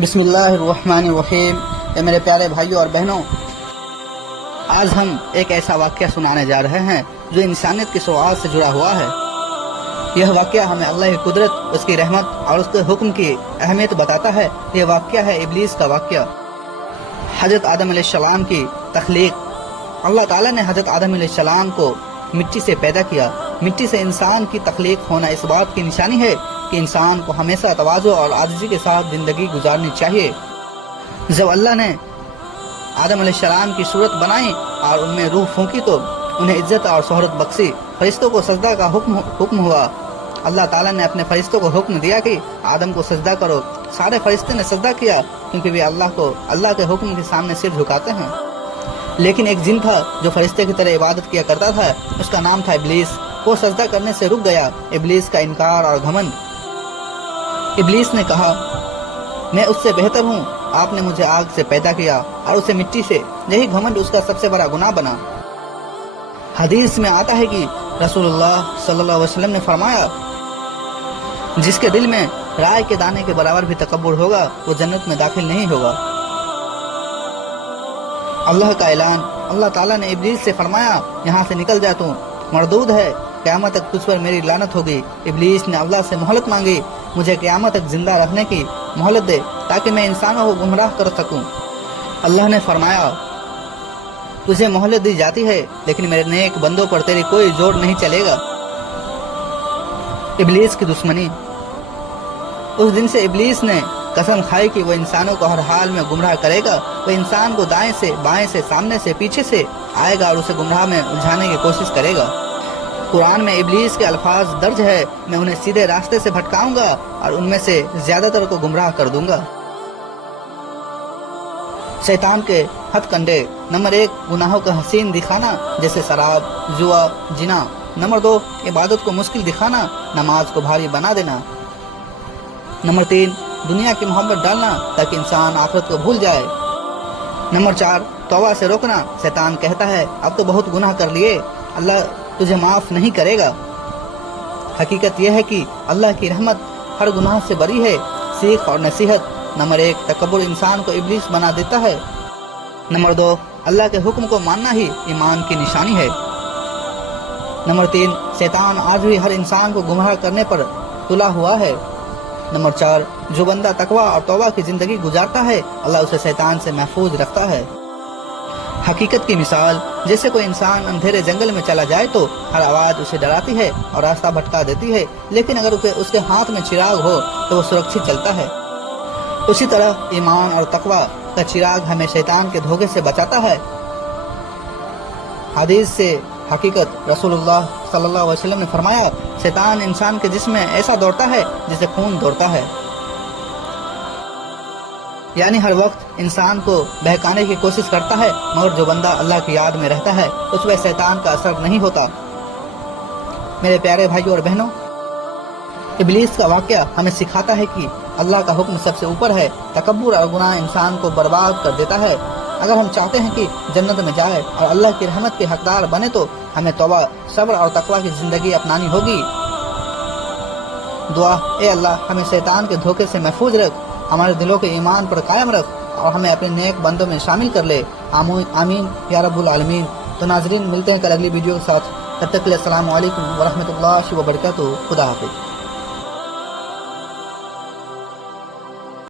بسم اللہ الرحمن الرحیم۔ اے میرے پیارے بھائیوں اور بہنوں، آج ہم ایک ایسا واقعہ سنانے جا رہے ہیں جو انسانیت کی شروعات سے جڑا ہوا ہے۔ یہ واقعہ ہمیں اللہ کی قدرت، اس کی رحمت اور اس کے حکم کی اہمیت بتاتا ہے۔ یہ واقعہ ہے ابلیس کا واقعہ۔ حضرت آدم علیہ السلام کی تخلیق۔ اللہ تعالیٰ نے حضرت آدم علیہ السلام کو مٹی سے پیدا کیا۔ مٹی سے انسان کی تخلیق ہونا اس بات کی نشانی ہے کہ انسان کو ہمیشہ تواضع اور عاجزی کے ساتھ زندگی گزارنی چاہیے۔ جب اللہ نے آدم علیہ السلام کی صورت بنائی اور ان میں روح پھونکی تو انہیں عزت اور شہرت بخشی۔ فرشتوں کو سجدہ کا حکم ہوا۔ اللہ تعالیٰ نے اپنے فرشتوں کو حکم دیا کہ آدم کو سجدہ کرو۔ سارے فرشتے نے سجدہ کیا کیونکہ وہ اللہ کے حکم کے سامنے سر جھکاتے ہیں۔ لیکن ایک جن تھا جو فرشتے کی طرح عبادت کیا کرتا تھا، اس کا نام تھا ابلیس۔ وہ سجدہ کرنے سے رک گیا۔ ابلیس کا انکار اور گھمنڈ۔ ابلیس نے کہا، میں اس سے بہتر ہوں، آپ نے مجھے آگ سے پیدا کیا اور اسے مٹی سے۔ یہی گھمنڈ اس کا سب سے بڑا گناہ بنا۔ حدیث میں آتا ہے کہ رسول اللہ صلی اللہ علیہ وسلم نے فرمایا، جس کے دل میں رائے کے دانے کے برابر بھی تکبر ہوگا وہ جنت میں داخل نہیں ہوگا۔ اللہ کا اعلان۔ اللہ تعالیٰ نے ابلیس سے فرمایا، یہاں سے نکل جا، تو مردود ہے، قیامت تک تجھ پر میری لعنت ہوگی۔ ابلیس نے اللہ سے مہلت مانگی، مجھے قیامت تک زندہ رہنے کی مہلت دے تاکہ میں انسانوں کو گمراہ کر سکوں۔ اللہ نے فرمایا، تجھے مہلت دی جاتی ہے لیکن میرے نیک بندوں پر تیری کوئی زور نہیں چلے گا۔ ابلیس کی دشمنی۔ اس دن سے ابلیس نے قسم کھائی کہ وہ انسانوں کو ہر حال میں گمراہ کرے گا۔ وہ انسان کو دائیں سے، بائیں سے، سامنے سے، پیچھے سے آئے گا اور اسے گمراہ میں الجھانے کی کوشش کرے گا۔ قرآن میں ابلیس کے الفاظ درج ہے، میں انہیں سیدھے راستے سے بھٹکاؤں گا اور ان میں سے زیادہ تر کو گمراہ کر دوں گا۔ شیطان کے ہتھ کنڈے۔ نمبر 1، گناہوں کا حسین دکھانا جیسے شراب، جوا، زنا۔ نمبر 2، عبادت کو مشکل دکھانا، نماز کو بھاری بنا دینا۔ نمبر 3، دنیا کی محبت ڈالنا تاکہ انسان آخرت کو بھول جائے۔ نمبر 4، توبہ سے روکنا۔ شیطان کہتا ہے، اب تو بہت گناہ کر لیے، اللہ تجھے معاف نہیں کرے گا۔ حقیقت یہ ہے کہ اللہ کی رحمت ہر گناہ سے بری ہے۔ سیکھ اور نصیحت۔ نمبر 1، تکبر انسان کو ابلیس بنا دیتا ہے۔ نمبر 2، اللہ کے حکم کو ماننا ہی ایمان کی نشانی ہے۔ نمبر 3، شیطان آج بھی ہر انسان کو گمراہ کرنے پر تلا ہوا ہے۔ نمبر 4، جو بندہ تقوی اور توبہ کی زندگی گزارتا ہے اللہ اسے شیطان سے محفوظ رکھتا ہے۔ حقیقت کی مثال، جیسے کوئی انسان اندھیرے جنگل میں چلا جائے تو ہر آواز اسے ڈراتی ہے اور راستہ بھٹکا دیتی ہے، لیکن اگر اس کے ہاتھ میں چراغ ہو تو وہ سرکشت چلتا ہے۔ اسی طرح ایمان اور تقوی کا چراغ ہمیں شیطان کے دھوکے سے بچاتا ہے۔ حدیث سے حقیقت۔ رسول اللہ صلی اللہ علیہ وسلم نے فرمایا، شیطان انسان کے جسم میں ایسا دوڑتا ہے جسے خون دوڑتا ہے، یعنی ہر وقت انسان کو بہکانے کی کوشش کرتا ہے، مگر جو بندہ اللہ کی یاد میں رہتا ہے اس پہ شیطان کا اثر نہیں ہوتا۔ میرے پیارے بھائیوں اور بہنوں، ابلیس کا واقعہ ہمیں سکھاتا ہے کہ اللہ کا حکم سب سے اوپر ہے۔ تکبر اور گناہ انسان کو برباد کر دیتا ہے۔ اگر ہم چاہتے ہیں کہ جنت میں جائے اور اللہ کی رحمت کے حقدار بنے تو ہمیں توبہ، صبر اور تقوی کی زندگی اپنانی ہوگی۔ دعا، اے اللہ ہمیں شیطان کے دھوکے سے محفوظ رکھ، ہمارے دلوں کے ایمان پر قائم رکھ اور ہمیں اپنے نیک بندوں میں شامل کر لے۔ آمین یا رب العالمین۔ تو ناظرین، ملتے ہیں کل اگلی ویڈیو کے ساتھ، تب تک کے لیے السلام علیکم ورحمۃ اللہ وبرکاتہ۔ خدا حافظ۔